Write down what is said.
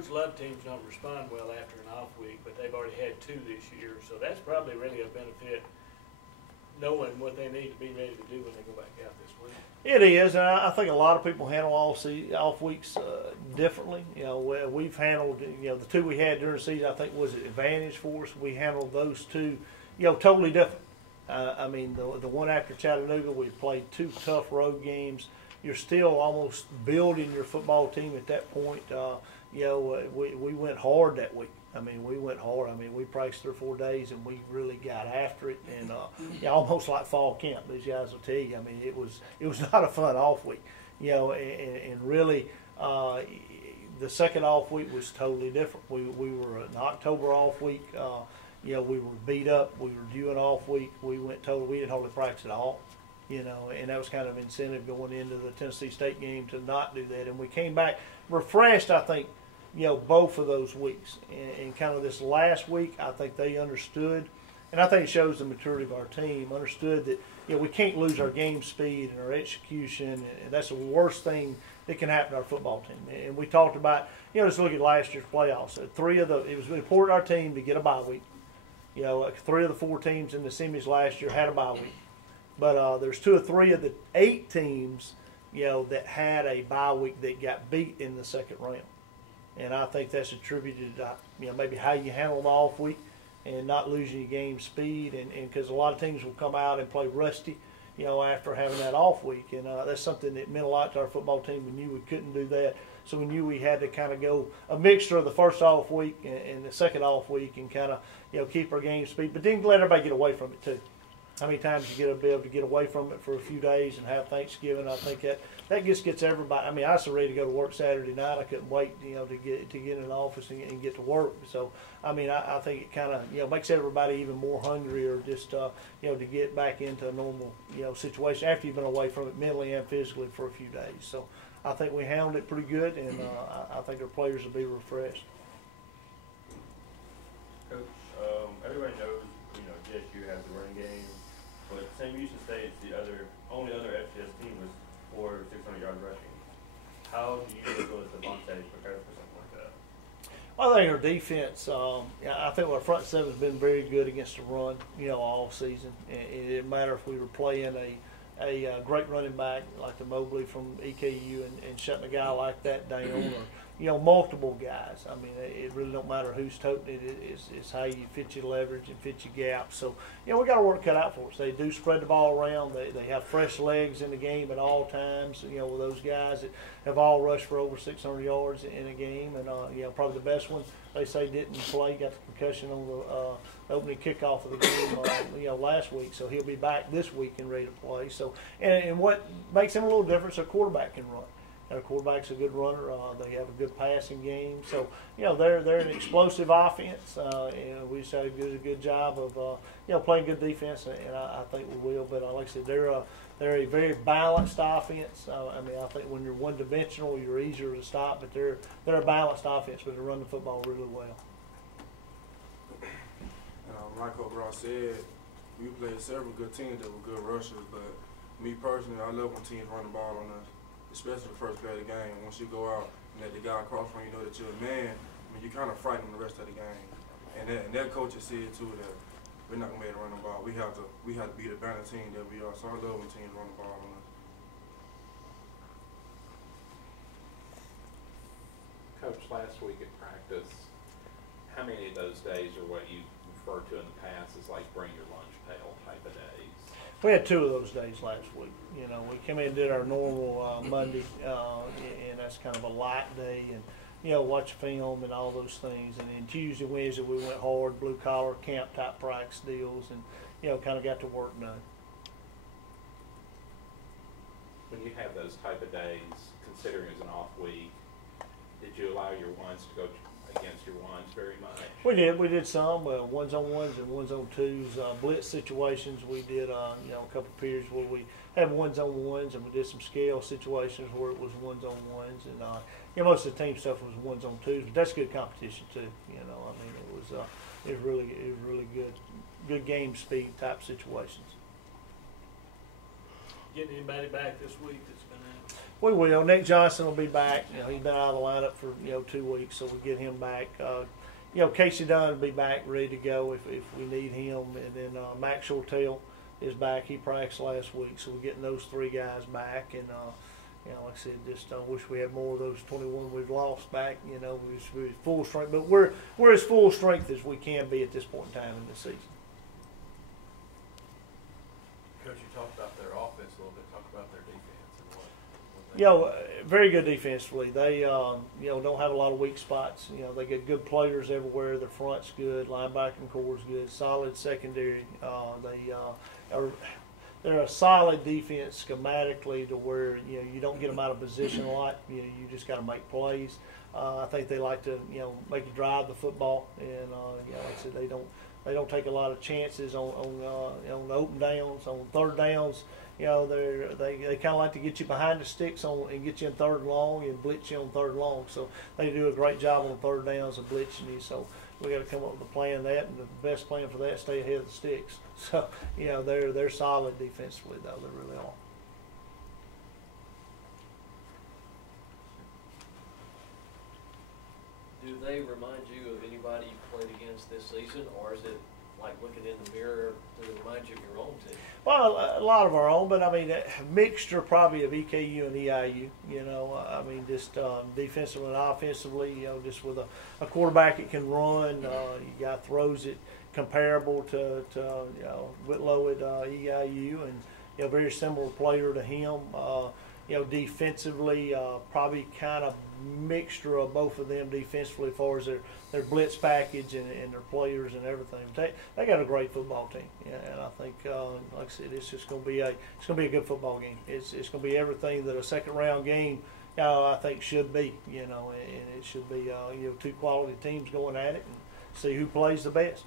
Coach, a lot of teams don't respond well after an off week, but they've already had 2 this year, so that's probably really a benefit, knowing what they need to be ready to do when they go back out this week. It is, and I think a lot of people handle off weeks differently. You know, we've handled, the 2 we had during the season, I think was an advantage for us. We handled those 2, totally different. I mean, the one after Chattanooga, we played 2 tough road games. You're still almost building your football team at that point. We went hard that week. I mean, we went hard. I mean, we practiced 3 or 4 days, and we really got after it, and almost like fall camp. These guys will tell you. I mean, it was not a fun off week, and really, the second off week was totally different. We were an October off week. We were beat up. We were due an off week. We didn't hardly practice at all. And that was kind of incentive going into the Tennessee State game to not do that. And we came back refreshed, I think, both of those weeks. And kind of this last week, I think they understood, and I think it shows the maturity of our team, understood that, we can't lose our game speed and our execution, and that's the worst thing that can happen to our football team. And we talked about, just look at last year's playoffs. It was important to our team to get a bye week. 3 of the 4 teams in the semis last year had a bye week. But there's 2 or 3 of the 8 teams, that had a bye week that got beat in the second round. And I think that's attributed to, maybe how you handle the off week and not losing your game speed. And because a lot of teams will come out and play rusty, after having that off week. And that's something that meant a lot to our football team. We knew we couldn't do that. So we knew we had to kind of go a mixture of the first off week and the second off week and kind of, keep our game speed. But then let everybody get away from it too. How many times you be able to get away from it for a few days and have Thanksgiving? I think that just gets everybody. I mean, I was so ready to go to work Saturday night. I couldn't wait, to get in the office and get to work. So, I mean, I think it kind of, makes everybody even more hungry, or just, to get back into a normal, situation after you've been away from it mentally and physically for a few days. So, I think we handled it pretty good, and I think our players will be refreshed. Coach, everybody knows, JSU has the running game. But St. Houston State, the only other FCS team, was 400 or 600 yards rushing. How do you feel as Devaunte prepare for something like that? Well, I think our defense, I think our front seven has been very good against the run, all season. It didn't matter if we were playing a great running back like the Mobley from EKU and shutting a guy like that down, or multiple guys. I mean, it really don't matter who's toting it. It's how you fit your leverage and fit your gaps. So, we got our work cut out for us. They do spread the ball around. They have fresh legs in the game at all times. With those guys that have all rushed for over 600 yards in a game, and probably the best one they say didn't play, got the concussion on the opening kickoff of the game last week. So he'll be back this week and ready to play. So and what makes him a little different is a quarterback can run. Our quarterback's a good runner. They have a good passing game. So, they're an explosive offense. We just had to do a good job of, playing good defense, and I think we will. But like I said, they're a very balanced offense. I mean, I think when you're one-dimensional, you're easier to stop. But they're a balanced offense, but they run the football really well. Like what Ross said, we played several good teams that were good rushers. But me personally, I love when teams run the ball on us. Especially the first play of the game. Once you go out and let the guy across from you know that you're a man, you kind of frighten the rest of the game. And that coach has said too that we're not gonna be able to run the ball. We have to be the better team that we are. So I love when teams run the ball on us. Coach, last week at practice, how many of those days are what you referred to in the past as like bring your lunch pail type of days? We had 2 of those days last week. We came in and did our normal Monday, and that's kind of a light day, and watch film and all those things. And then Tuesday, Wednesday, we went hard, blue collar camp type practice deals, and kind of got to work done. When you have those type of days, considering it's an off week, did you allow your ones to go against your ones very much? We did. We did some ones on ones and ones on twos. Blitz situations. We did a couple of periods where we had ones on ones, and we did some scale situations where it was ones on ones, and most of the team stuff was ones on twos. But that's good competition too. I mean, it was really good game speed type situations. Getting anybody back this week that's been out? We will. Nick Johnson will be back. You know, he's been out of the lineup for 2 weeks, so we get him back. Casey Dunn will be back, ready to go if we need him. And then Max Holcombe is back. He practiced last week, so we're getting those 3 guys back. And like I said, just wish we had more of those 21 we've lost back. We're full strength, but we're as full strength as we can be at this point in time in the season. Coach, you talked about their offense a little bit. Talk about their defense and what Very good defensively. They don't have a lot of weak spots. They get good players everywhere. Their front's good, linebacking core's good, solid secondary. They're a solid defense schematically to where you don't get them out of position a lot. You just got to make plays. I think they like to make you drive the football, and like I said, they don't take a lot of chances on open downs, on third downs. They kind of like to get you behind the sticks and get you in third and long and blitz you on third and long. So they do a great job on third downs of blitzing you. So we got to come up with a plan of that, and the best plan for that is stay ahead of the sticks. So they're solid defensively though. They really are. Do they remind you of anybody you played against this season, or is it like looking in the mirror to remind you of your own team? Well, a lot of our own, but I mean, a mixture probably of EKU and EIU. Just defensively and offensively. Just with a quarterback that can run, you got throws it comparable to Whitlow at EIU, and very similar player to him. Defensively, probably kind of mixture of both of them defensively as far as their blitz package and their players and everything. They got a great football team, and I think, like I said, it's going to be a good football game. It's going to be everything that a second round game, I think, should be. And it should be 2 quality teams going at it and see who plays the best.